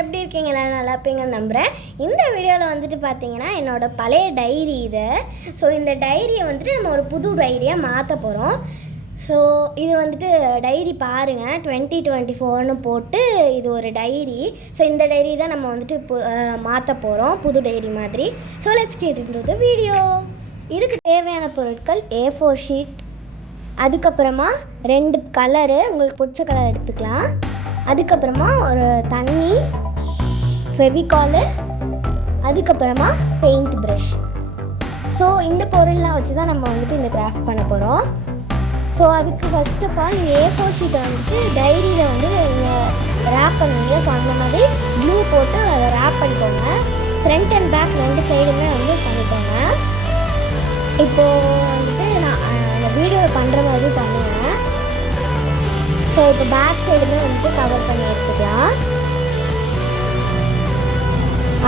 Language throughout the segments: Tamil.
எல்லோரும் எப்படி இருக்கீங்க? எல்லோரும் நல்லா இருப்பீங்கன்னு நம்புகிறேன். இந்த வீடியோவில் வந்துட்டு பார்த்தீங்கன்னா என்னோடய பழைய டைரி இது. ஸோ இந்த டைரியை வந்துட்டு நம்ம ஒரு புது டைரியாக மாற்ற போகிறோம். ஸோ இது வந்துட்டு டைரி பாருங்கள், 2024ன்னு போட்டு இது ஒரு டைரி. ஸோ இந்த டைரி தான் நம்ம வந்துட்டு மாற்ற போகிறோம், புது டைரி மாதிரி. So let's get into the video. இதுக்கு தேவையான பொருட்கள் A4 ஷீட், அதுக்கப்புறமா 2 கலரு, உங்களுக்கு பிடிச்ச கலர் எடுத்துக்கலாம். அதுக்கப்புறமா ஒரு தண்ணி, ஃபெவிகாலு, அதுக்கப்புறமா பெயிண்ட் ப்ரஷ். ஸோ இந்த பொருள்லாம் வச்சு தான் நம்ம வந்துட்டு இந்த கிராஃப்ட் பண்ண போகிறோம். ஸோ அதுக்கு ஃபஸ்ட் ஆஃப் ஆல் A4 ஷீட்டை வந்துட்டு டைரியில் வந்து ரேப் பண்ணுவீங்க. ஸோ அந்த மாதிரி க்ளூ போட்டு அதை ரேப் பண்ணிக்கோங்க. ஃப்ரண்ட் அண்ட் பேக் 2 சைடுமே வந்து பண்ணிக்கோங்க. இப்போது வந்துட்டு நான் அந்த வீடியோ பண்ணுற மாதிரி பண்ணுவேன். ஸோ இப்போ பேக் சைடுமே வந்துட்டு கவர் பண்ணி எடுத்துக்கலாம்.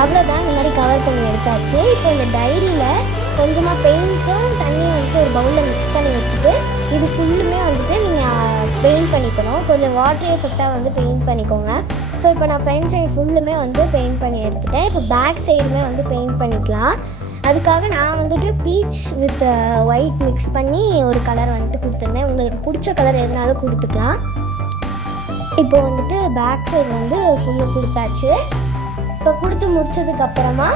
அவ்வளோதான், இந்த மாதிரி கவர் பண்ணி எடுத்தாச்சு. இப்போ இந்த டைரியில் கொஞ்சமாக பெயிண்ட்டும் தண்ணியும் வந்துட்டு ஒரு பவுலில் மிக்ஸ் பண்ணி வச்சுட்டு இது ஃபுல்லுமே வந்துட்டு நீங்கள் பெயிண்ட் பண்ணிக்கணும். கொஞ்சம் வாட்டர் எஃபெக்டாக வந்து பெயிண்ட் பண்ணிக்கோங்க. ஸோ இப்போ நான் ஃப்ரண்ட் சைடு ஃபுல்லுமே வந்து பெயிண்ட் பண்ணி எடுத்துட்டேன். இப்போ பேக் சைடுமே வந்து பெயிண்ட் பண்ணிக்கலாம். அதுக்காக நான் வந்துட்டு பீச் வித் ஒயிட் மிக்ஸ் பண்ணி ஒரு கலர் வந்துட்டு கொடுத்துருந்தேன். உங்களுக்கு பிடிச்ச கலர் எதுனாலும் கொடுத்துக்கலாம். இப்போ வந்துட்டு பேக் சைடு வந்து ஃபுல்லு கொடுத்தாச்சு. இப்போ கொடுத்து முடிச்சதுக்கப்புறமா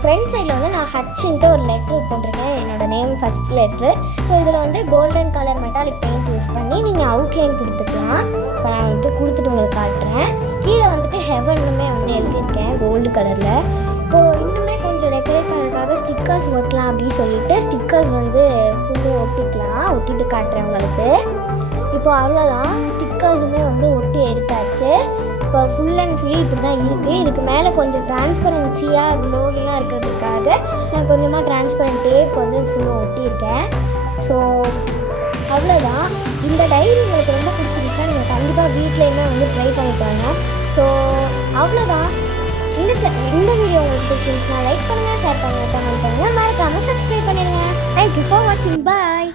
ஃப்ரண்ட் சைடில் வந்து நான் ஹச்ன்ட்டு ஒரு லெட்ரு போட்டிருக்கேன், என்னோடய நேம் ஃபஸ்ட் லெட்ரு. ஸோ இதில் வந்து golden colour metallic paint use பண்ணி நீங்கள் அவுட்லைன் கொடுத்துக்கலாம். இப்போ நான் வந்துட்டு கொடுத்துட்டு உங்களுக்கு காட்டுறேன். கீழே வந்துட்டு ஹெவனுமே வந்து எழுதியிருக்கேன் கோல்டு கலரில். இப்போது இன்னுமே கொஞ்சம் டெக்கரேட் பண்ணுறதுக்காக ஸ்டிக்கர்ஸ் ஒட்டலாம் அப்படின்னு சொல்லிட்டு ஸ்டிக்கர்ஸ் வந்து ஃபுல்லும் ஒட்டிக்கலாம். ஒட்டிட்டு காட்டுறேன் உங்களுக்கு. இப்போ அவ்வளோதான், ஸ்டிக்கர்ஸுமே வந்து ஒட்டி எடுத்தாச்சு. இப்போ ஃபுல் அண்ட் ஃபுல் இப்படி தான் இருக்குது. இதுக்கு மேலே கொஞ்சம் டிரான்ஸ்பரன்சியாக க்ளோவிங்காக இருக்கிறதுக்காக நான் கொஞ்சமாக டிரான்ஸ்பரண்ட் டேப் வந்து ஃபுல்லும் ஒட்டியிருக்கேன். ஸோ அவ்வளோதான். இந்த டைரி உங்களுக்கு ரொம்ப பிடிச்சிருச்சா நீங்கள் கண்டிப்பாக வீட்லேயுமே வந்து ட்ரை பண்ணிப்பாங்க. ஸோ அவ்வளோதான். இந்த வீடியோ உங்களுக்கு பிடிச்சிருந்துச்சுன்னா லைக் பண்ணுங்கள், ஷேர் பண்ணுங்கள், கமெண்ட் பண்ணுங்கள், மறக்காமல் சப்ஸ்கிரைப் பண்ணிடுங்க. தேங்க்யூ ஃபார் வாட்சிங். பாய்.